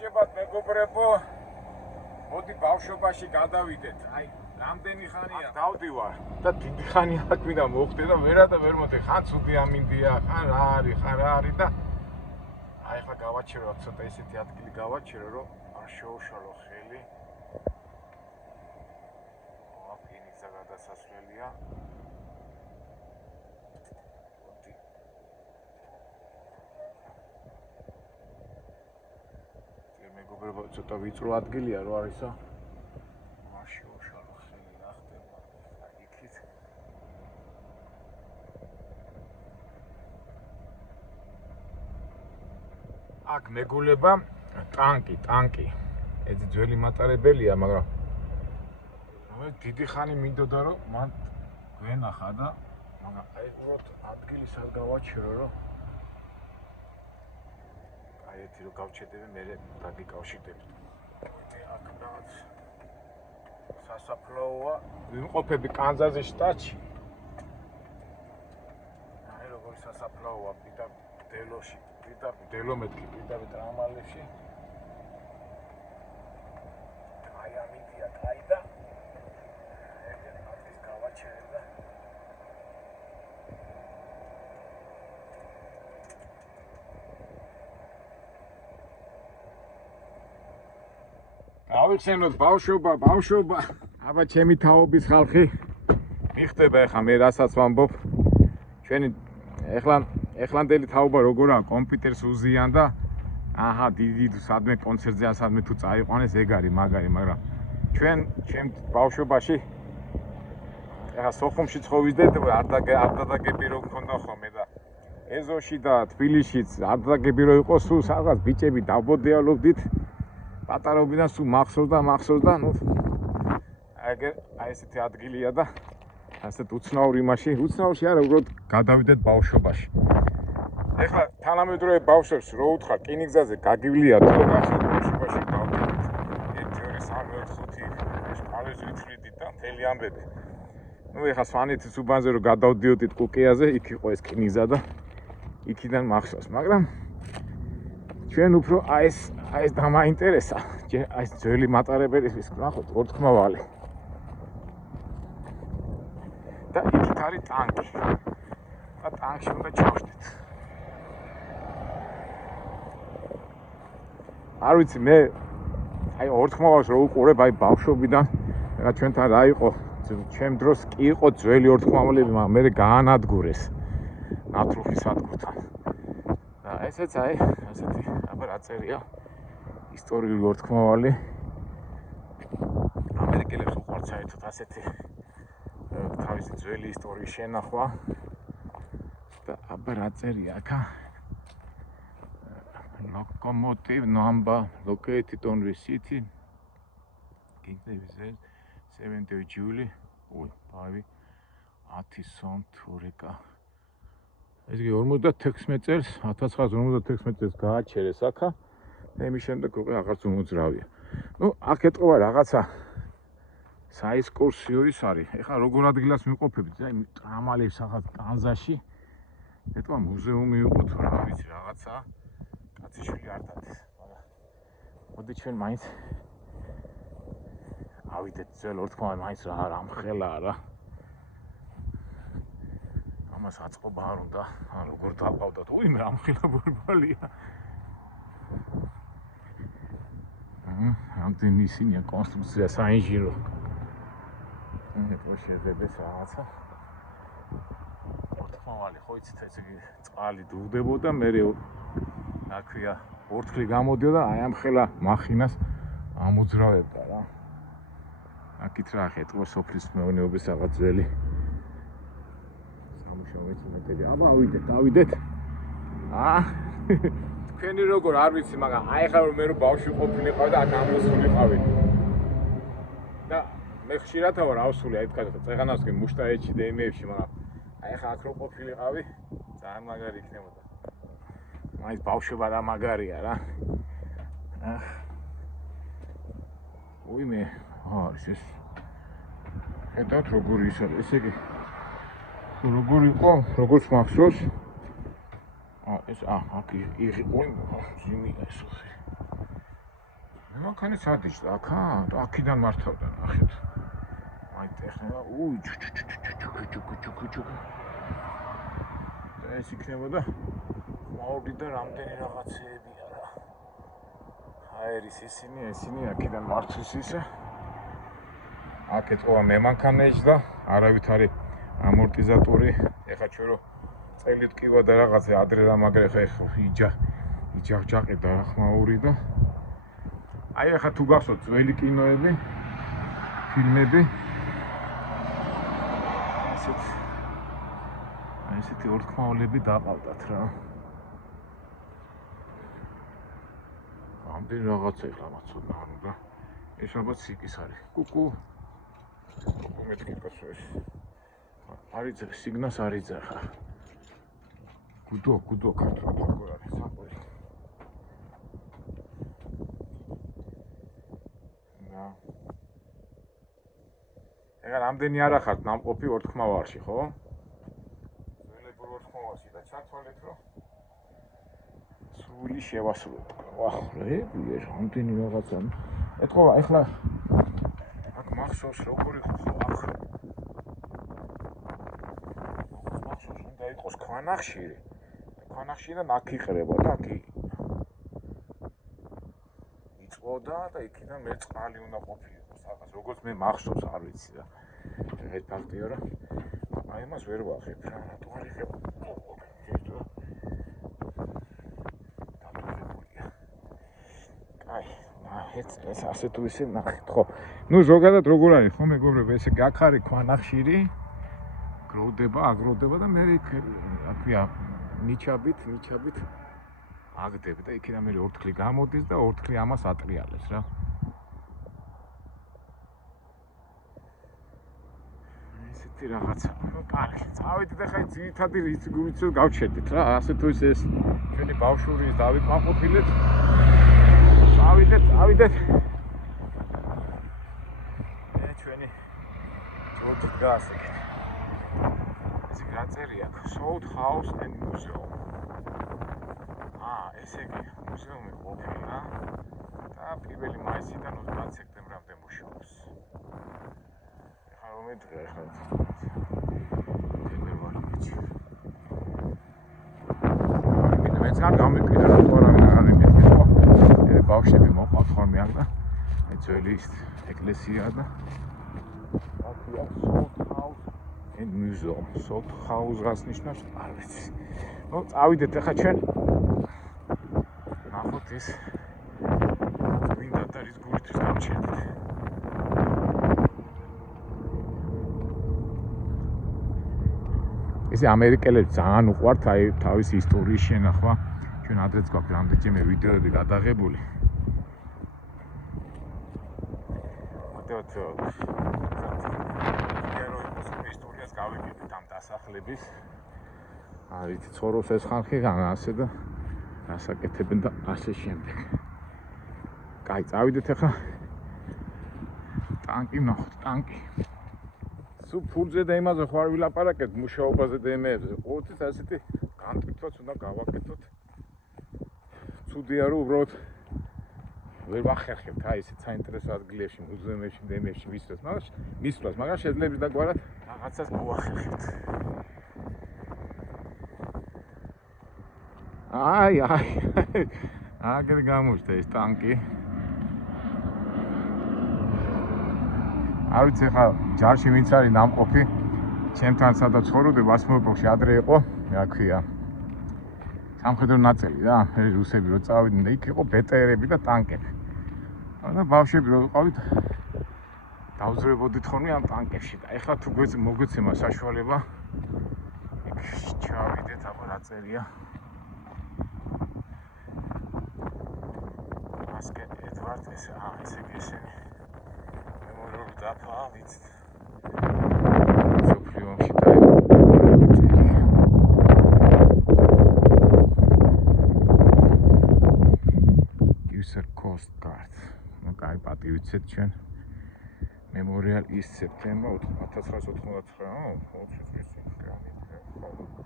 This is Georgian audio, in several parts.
გესაჯებათ მეგობრებო, მოდი ბავშვობაში გადავიდეთ. აი, რამდენი ხანია დავდივარ და დიდი ხანია აქ მინდა მოხდე და ვერ მოდი, ხან ცუდი ამინდია, ხან რა არის და აი ხა გავაჩერო ცოტა ისეთი ადგილი გავაჩერო, რომ არ შეუშალო ხელი. აფინიცა გადასასვლელია. მეგობრებო, ცოტა ვიწრო ადგილია რო არისო. არ შეუშალო ხელი რა ხდება. აი იქით. აქ მეგულება ტანკი. ეს ძველი მატარებელია, მაგრამ დიდი ხანი მინდოდა რომ მან გვენახა და მაგრამ აი უბრალოდ ადგილი სად გავაჩერო რომ აი ერთი რო გავჩედები მე დაგიკავშირდებით. აქ რაღაც სასაფლაოა, ვიმყოფები კანზასის შტატში. აი როგორი სასაფლაოა დელოში, დელო მეთქი ტრამალებში. აი ამინდია კაი და ეგრე მაგის გავაჩერე და ავიხსენოთ ბავშვობა. აბა ჩემი თაობის ხალხი მიხდება ეხა მე რასაც ვამბობ. ჩვენი ეხლანდელი თაობა როგორაა, კომპიუტერს უზიან და აჰა დიდი სადმე კონცერტზე სადმე თუ წაიყვანეს ეგ არის მაგარი, მაგრამ ჩემ ბავშვობაში ეხა სოხუმში ცხოვრობდით, არ დაგები რო მქონდა ხოლმე და ეზოში და თბილისშიც არ დაგები რო იყო, სულ რაღაც ბიჭები დავბოდიალობდით. პატარობიდან სულ მახსოვს და ნუ აი ესეთი ადგილია და ასეთ უცნაურ იმაში, უცნაურში არა, უბრალოდ გადავიდეთ ბავშვობაში. ეხლა თანამედროვე ბავშვებს რო უთხრა რკინიგზაზე გაგივლია თუ გახსოვთ ბავშვობაში დავდივართ 1-2-3-4-5 შპალებს ვითვლიდით და მთელი ამბები. ნუ ეხლა სვანეთის უბანზე რო გადავდიოდით კუკიაზე, იქ იყო ეს რკინიგზა და იქიდან მახსოვს, მაგრამ ჩვენ უფრო აი ეს დამაინტერესა. აი ეს ძველი მატარებელის ნახოთ, ორთქმავალი. და იქით არის ტანკი. და ტანკში უნდა ჩავშდით. არ ვიცი მე აი ორთქმავალს რო უყურებ აი ბავშვობიდან, რა ჩვენთან რა იყო, ჩემ დროს კი იყო ძველი ორთქმავალები, მაგრამ მე გაანადგურეს ნათრუხის სადგურთან. და ესეც აი ასეთი აბა რა წერია ისტორიული ორთქმავალი. ამერიკელებს უყვართ საერთოდ ასეთი თავისი ძველი ისტორიის შენახვა. და აბა რა წერია აქა locomotive number located on receipt. Kingdom 7th of July. Ой, ბავი 10 თურიკა. ეს იგი 56 წელს, 1956 წელს გააჩერეს აქა. და იმის შემდეგ უკვე აღარც უმოძრავია. ნუ აქ ეტყობა რაღაცა საექსკურსიო ის არის. ეხლა როგორ ადგილას მივყოფებით, აი ტრამალებს რაღაც კანზასში. ეტყობა მუზეუმი იყო თუ რა ვიცი რაღაცა. კაციშვილი არ დადეს, მაგრამ მოდი ჩვენ მაინც ავიდეთ ძველ ორთქმავალ მაინც რა ამხელაა რა. ამას აწყობა არ უნდა, როგორ დაყავდათ. უი მე ამხელა ბურბალია. ამდენი ისინია კონსტრუქცია საინჟინრო. შეძებეს რაღაცა. ორთქმავალი ხო იცით ეს იგი წყალი დუღდებოდა, მე რა ქვია, ორთქლი გამოდიოდა, აი ამხელა მახინას ამოძრავებდა რა. აქით რა ხეთყო სოფლის მეურნეობის რაღაც ძველი სამუშაო მეცნიერი. აბა ავიდეთ. თქვენი როგორ არ ვიცი, მაგრამ აი ხა მე რო ბავშვი ყოფილიყავი და აქ ამოსულიყავი. და მე ხშირათა ვარ ავსული, აი თქვა წეღანავსკი მუშტაეთში და იმეებში, მაგრამ აი ხა აქ რო ყოფილიყავი, ძალიან მაგარი იქნებოდა. მაინც ბავშვობა და მაგარია რა. უი მე ეს ხედავთ როგორი ის არის, ესე იგი როგორ იყო, როგორც მახსოვს. ეს აქ იღი, უი ძიმია ეს ხე. მანქანა სადიშდა, აქიდან მართავდა, ნახეთ. აი ტექნიკა, ჩუ. ეს იქნებოდა მაური და რამდენი რაღაცეებია რა. აერის ისინი აქედან მართვის ისე. აქეთ ყოა მე მანქანა ეჭდა, არავით არის ამორტიზატორი. ეხა ჩვენ რო წელით კივა და რაღაცა ადრე რა მაგრეხა ეხა იჯახჯაყი და ხმაური და აი ეხა თუ გახსოვთ ძველი კინოები, ფილმები ესეთი ორთქმაოლები დაყავდათ რა. ამდენ რაღაცა ეხლა მაცოდნა ანუ და ეს ალბათ სიკის არის. კუკუ მეთქიკოს ეს. არიძე სიგნას არიძე ხა. გუდო ქართულად როგორ არის საყვი. და ეგ რამდენი არა ხართ ნამყოფი ორთქმავარში, ხო? ძველებურ ორთქმავარში და ჩათვალეთ რომ სული შევასრულეთ. ვახრები ეს რამდენი რაღაცა. ეთქვა ეხლა აქ მახსოვს როგორი ხო ახ. მახსოვს უნდა იყოს ქვანახშირი. ქვანახშირიდან აქ იყრება და აქ იწოდა და იქიდან მე წყალი უნდა ყოფილიყო სადღაც როგორც მე მახსოვს არ ვიცი რა. ეს ფაქტია რა. აი მას ვერ ვახებ რა რატო არ იღებ. ეს ასე თუ ისე ნახეთ ხო. ნუ ზოგადად როგორ არის ხო მეგობრებო ესე გაქარი ქვანახშირი აგროვდება და მე აქვია ნიჩაბით აგდებ და იქიდან მე ორთქლი გამოდის და ორთქლი ამას ატრიალებს რა. ესეთი რაღაცა. ნუ კარგი, წავიდეთ ახლა ძირითადი რიცხვით გავჩერდით რა. ასე თუ ისე ეს ჩვენი ბავშვური დავიკმაყოფილეთ. წავიდეთ. ჩვენი ჯოჯი გასაკეთეთ. ეს გაწერია Salt House and Museum. ესე იგი მუზეუმი ყოფილა და 1 მაისიდან 30 სექტემბრამდე მუშაობს. ეხლა რომელი დღეა ხა? თებერვალში. მეც არ გამიკვირდა რატო არ მეთქი ხო? ბავშვები მოყავთ ხოლმე აქ და აი ძველი ეკლესია და აქია Salt House and Museum. Salt House რას ნიშნავს? არ ვიცი. ნუ წავიდეთ ახლა ჩვენ. ნახოთ ეს მინდა და რის გულისთვის გავჩერდით. ეს ამერიკელებს ძალიან უყვართ აი თავისი ისტორიის შენახვა. ჩვენ ადრეც გვაქვს რამდენჯერმე ვიდეოები გადაღებული. ისტორიას გავიგებთ ამ დასახლების. არის ცხოვრობს ეს ხალხი ასე და ასაკეთებენ და ასე შემდეგ. კაი, წავიდეთ ახლა. ტანკი ვნახოთ, ტანკი. სულ ფულზე და იმაზე ხარ ვილაპარაკეთ მუშაობაზე და იმებზე. ყოველთვის ასეთი განტვირთვაც უნდა გავაკეთოთ. ცუდია რომ უბრალოდ ვერ ვახერხებთ აი ესეთ საინტერესო ადგილებში, მუზეუმებში, დემებში მისვლას, მაგრამ შეიძლება დაგვარად რაღაცას მოვახერხებთ. აი. აგერ გამოჩნდა ეს ტანკი. არ ვიცი ხა ჯარში ვინც არის ნამყოფი, ჩემთან სადაც ცხოვრობდი ვასმოეპოქში ადრე იყო, რა ქვია. სამხედრო ნაწილი რა, რუსები რო წავიდნენ და იქ იყო ბეტერები და ტანკები. და ბავშვები რო ვიყავით დავზრებოდით ხოლმე ამ ტანკებში და ეხლა თუ მოგეცემა საშუალება იქ ჩავიდეთ აბა რა წერია. ასკე ედვარდ ესე ესენი მემორიალური დაფა ვიცით. მსოფლიო ომში User Coast Guard. Ну, кай პატივიცეთ ჩვენ. Memorial East September 1999.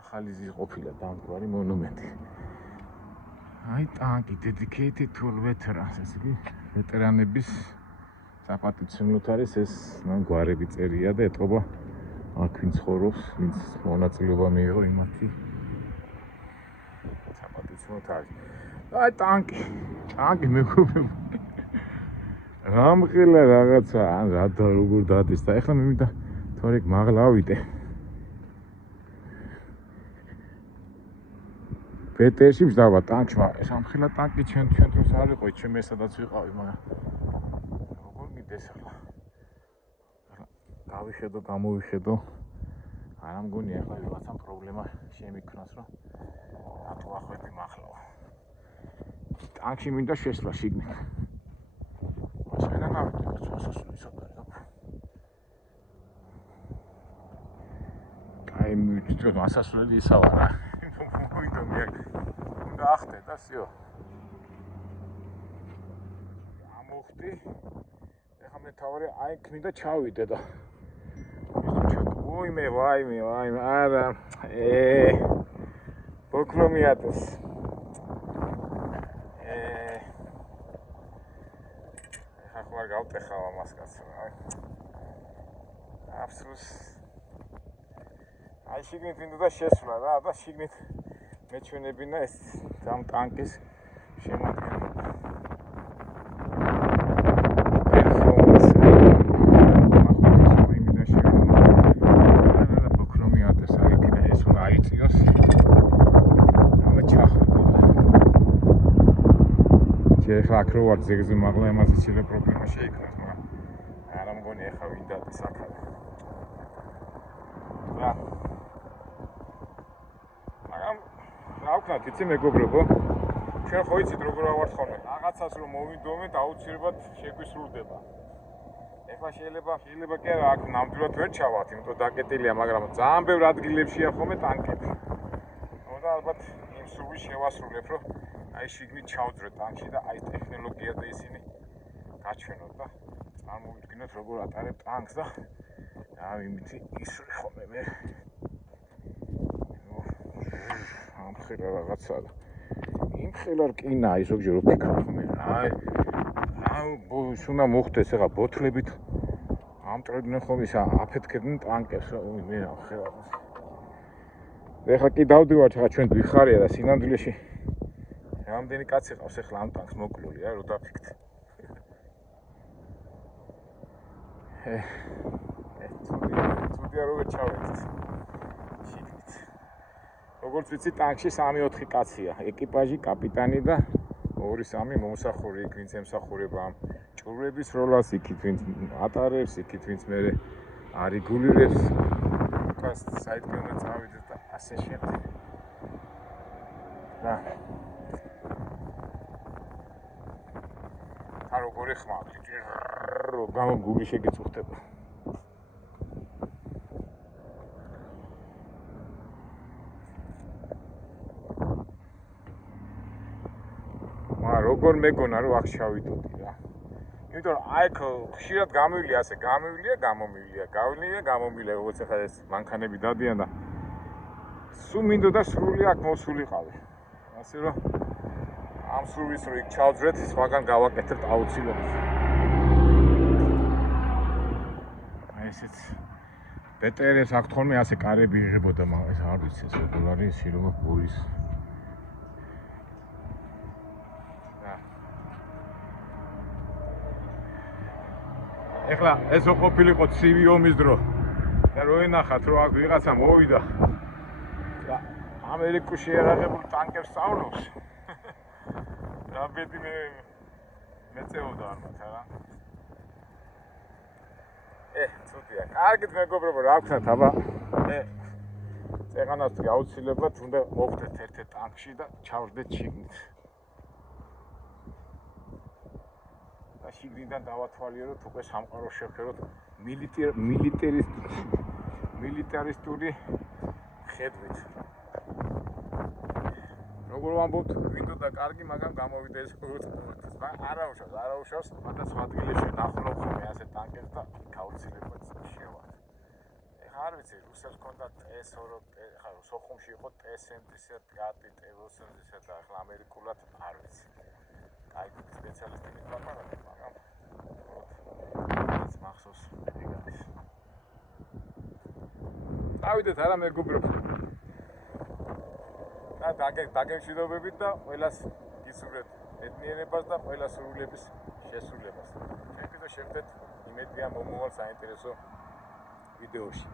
ახალი ზი ყოფილა დამკვარი მონუმენტი. აი ტანკი dedicated to veterans, ესე იგი ვეტერანების საპატივცემლოდ არის ეს გვარები წერია და ეთყობა აქ ვინ ცხოვრობს, ვინც მონაწილეობა მიიღო იმათი საპატივცემლოდ არის. აი ტანკი მეგობრებო. რამხელა რაღაცა ან რადა როგორ დადეს და ეხლა მე მინდა თორეკ მაღლა ავიდე. პეტერში ვსდავა ტანკში, მაგრამ სამხელა ტანკი ჩვენ დროს არ იყო, ჩემ ესადაც ვიყავი, მაგრამ როგორ მიდეს ახლა? გავიხედო, გამოვიხედო. არა მგონია ახლა რაღაცა პრობლემა შემიქნას, რომ რატო ახვედი მაღლა. ტანკში მინდა შესვლა შიგნით. მასენა ნავიდე, ასასვლელი საკარი აქვს. აი მივიწვევ ასასვლელი ისავა რა. უნდა ახტე და სიო. ამოხდი. ეხლა მე თავარი აი მინდა ჩავიდე და ვაიმე, არა. ბოქრომიატეს. ეხლა ხوار გავტეხავ ამას კაცო. აფსუს. აი შიგნით მინდოდა შესვლა რა და შიგნით მეჩვენებინა ეს ამ ტანკის შემადგენლობა. ეხლა აქ რო ვარ ზეგზე მაღლა იმაზე შეიძლება პრობლემა შეიქმნას, მაგრამ არა მგონია ეხლა ვინ დადის აქ. მაგრამ რა ვქნათ, იცი მეგობრებო, ჩვენ ხო იცით როგორ ავართ ხოლმე, რაღაცას რომ მოვიდომეთ, აუცილებლად შეგვისრულდება. ეხლა შეიძლება კი არა აქ ნამდვილად ვერ ჩავალთ, იმიტომ დაკეტილია, მაგრამ ძალიან ბევრ ადგილებშია ხოლმე ტანკები. და ალბათ იმ სრულს შევასრულებ, რომ აი შიგნით ჩავძრეთ ტანკში და აი ტექნოლოგია და ისინი გაჩვენოთ და წარმოვიდგინოთ როგორ ატარებ ტანკს და იმითი ისრე ხოლმე მე. ამ ხელა რაღაცა და იმ ხელა რკინა აი ზოგჯერ ვფიქრობ ხოლმე აი უნდა მოხდეს ეხა ბოთლებით ამტრედნენ ხოლმე ისა აფეთქებდნენ ტანკებს მე რა ხელა. ეხლა კი დავდივართ ეხლა ჩვენ ვიხარია და სინამდვილეში რამდენი კაცი ყავს ეხლა ამ ტანკს მოკლული რა რო დაფიქრდ. ცუდია რომ ვერ ჩავედით. შიგნით. როგორც ვიცი ტანკში 3-4 კაცია, ეკიპაჟი, კაპიტანი და 2-3 მომსახური, იქ ვინც ემსახურება ამ ჭურვების როლას, იქით ვინც ატარებს, იქით ვინც მე არეგულირებს. უკას საიდგემდე წავიდეთ და ასე შემდეგ. და როგორი ხმავდი, რომ გული შეგეწუხდება. როგორ მეგონა რომ აქ ჩავიდოდი რა. იმიტომ რომ აი ხშირად გამივილია ასე, გამოვილია, გამომილია, როგორც ახლა ეს მანქანები დადიან და სულ მინდოდა სრული აქ მოსულიყავი. ასე რომ ამ სრულის რო იქ ჩავძრეთ, სხვაგან გავაკეთებთ აუცილებლად. აი ესეც ბეტერეს აქ თორმე ასე კარები იღებოდა, მაგრამ ეს არ ვიცი ეს როგორ არის შილობა გულის. ეხლა ეს ყოფილიყო ცივი ომის დრო და რო ენახათ რომ აქ ვიღაცა მოვიდა და ამერიკაში ერაღებულ ტანკებს სწავლობს. რა ბედი მეწეოდა ამათ რა. ცუდია. კარგით მეგობრებო, რა ვქნათ, აბა მე წეღანას აუცილებლად უნდა მოვხდეთ ერთ-ერთ ტანკში და ჩავრდეთ შიგნით. და შიგნიდან დავათვალიეროთ უკვე სამყარო შევხედოთ მილიტარისტული ხედვით. როგორ ვამბობთ, მინდოდა კარგი, მაგრამ გამოვიდა ეს როგორც არა უშავს, მაგრამ სხვა ადგილებში ნახულობ ხოლმე ასე ტანკებს და გაუცილებლად შევართ. არ ვიცი, რუსებს ჰქონდა T2, ხა სოხუმში იყო T-სენტრისა, T5, T8-სა და ახლა ამერიკულად არ ვიცი. აი, სპეციალისტი მითვალყარები, მაგრამ რაც მახსოვს ეგ არის. წავიდეთ არა მეგობრებო. და დაგემშვიდობებით და ყველას გისურვებთ მეცნიერებას და ყველა სრულების შესრულებას. შევხვდეთ იმედია მომავალ საინტერესო ვიდეოში.